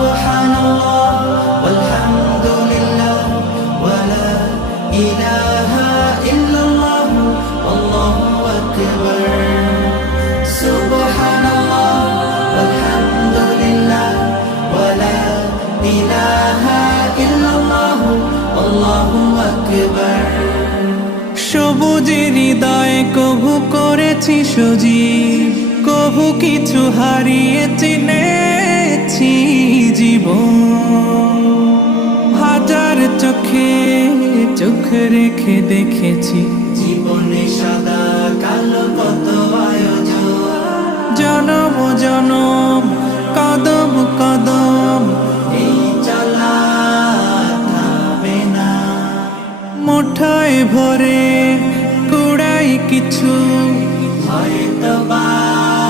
সুবহানাল্লাহ ওয়ালহামদুলিল্লাহ ওয়ালা ইলাহা ইল্লাল্লাহ আল্লাহু আকবার সুবহানাল্লাহ ওয়ালহামদুলিল্লাহ ওয়ালা ইলাহা ইল্লাল্লাহ আল্লাহু আকবার সবুজের হৃদয়ে কভু করেছি সজীব কভু কিছু হারিয়ে চিনেছি জীবন হাজার চোখে চোখ রেখে দেখেছি জীবনে সাদা কালো কত আয়োজন জনম জনম কদম কদম এই চলা থামবে না মুঠোয় ভরে কুড়াই কিছু হয়